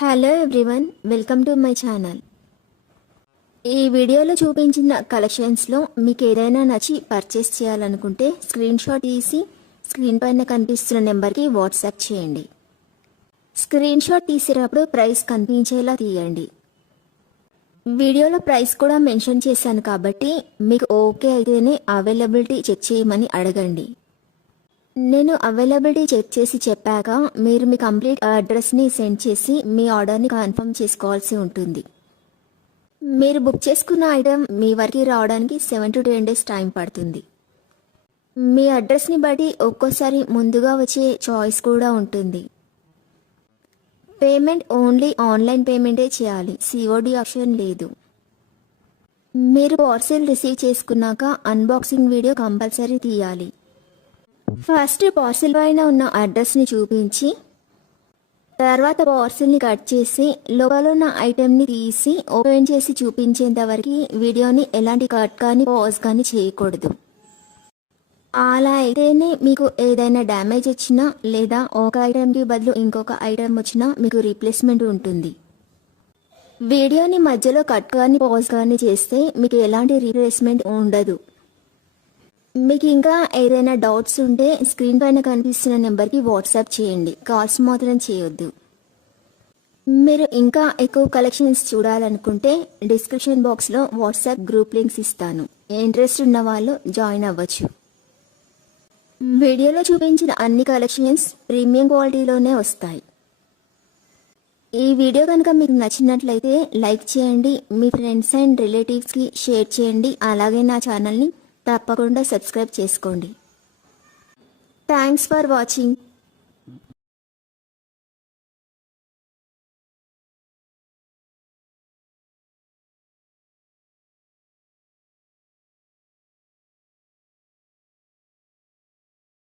Hello everyone, welcome to my channel. ఈ వీడియోలో చూపించిన కలెక్షన్స్లో మీకు ఏదైనా నచ్చి పర్చేస్ చేయాలనుకుంటే స్క్రీన్ షాట్ తీసి స్క్రీన్ పైన కనిపిస్తున్న నెంబర్కి వాట్సాప్ చేయండి. స్క్రీన్ షాట్ తీసేటప్పుడు ప్రైస్ కనిపించేలా తీయండి. వీడియోలో ప్రైస్ కూడా మెన్షన్ చేశాను కాబట్టి మీకు ఓకే అయితేనే అవైలబిలిటీ చెక్ చేయమని అడగండి. నేను అవైలబిలిటీ చెక్ చేసి చెప్పాక మీరు మీ కంప్లీట్ అడ్రస్ని సెండ్ చేసి మీ ఆర్డర్ని కన్ఫర్మ్ చేసుకోవాల్సి ఉంటుంది. మీరు బుక్ చేసుకున్న ఐటెం మీ వరకు రావడానికి 7 to 10 days టైం పడుతుంది. మీ అడ్రస్ని బట్టి ఒక్కోసారి ముందుగా వచ్చే చాయిస్ కూడా ఉంటుంది. పేమెంట్ ఓన్లీ ఆన్లైన్ పేమెంటే చేయాలి, సిఓడి ఆప్షన్ లేదు. మీరు పార్సిల్ రిసీవ్ చేసుకున్నాక అన్బాక్సింగ్ వీడియో కంపల్సరీ తీయాలి. ఫస్ట్ పార్సిల్ పైన ఉన్న అడ్రస్ని చూపించి తర్వాత పార్సిల్ని కట్ చేసి లోపల ఉన్న ఐటెంని తీసి ఓపెన్ చేసి చూపించేంత వరకు వీడియోని ఎలాంటి కట్ కానీ పాజ్ కానీ చేయకూడదు. అలా అయితేనే మీకు ఏదైనా డ్యామేజ్ వచ్చినా లేదా ఒక ఐటెంకి బదులు ఇంకొక ఐటెం వచ్చినా మీకు రీప్లేస్మెంట్ ఉంటుంది. వీడియోని మధ్యలో కట్ కానీ పాజ్ కానీ చేస్తే మీకు ఎలాంటి రీప్లేస్మెంట్ ఉండదు. మీకు ఇంకా ఏదైనా డౌట్స్ ఉంటే స్క్రీన్ పైన కనిపిస్తున్న నెంబర్కి వాట్సాప్ చేయండి, కాల్స్ మాత్రం చేయొద్దు. మీరు ఇంకా ఎక్కువ కలెక్షన్స్ చూడాలనుకుంటే డిస్క్రిప్షన్ బాక్స్లో వాట్సాప్ గ్రూప్ లింక్స్ ఇస్తాను, ఇంట్రెస్ట్ ఉన్న వాళ్ళు జాయిన్ అవ్వచ్చు. వీడియోలో చూపించిన అన్ని కలెక్షన్స్ ప్రీమియం క్వాలిటీలోనే వస్తాయి. ఈ వీడియో కనుక మీకు నచ్చినట్లయితే లైక్ చేయండి, మీ ఫ్రెండ్స్ అండ్ రిలేటివ్స్కి షేర్ చేయండి. అలాగే నా ఛానల్ని తప్పకుండా సబ్స్క్రైబ్ చేసుకోండి. Thanks for watching.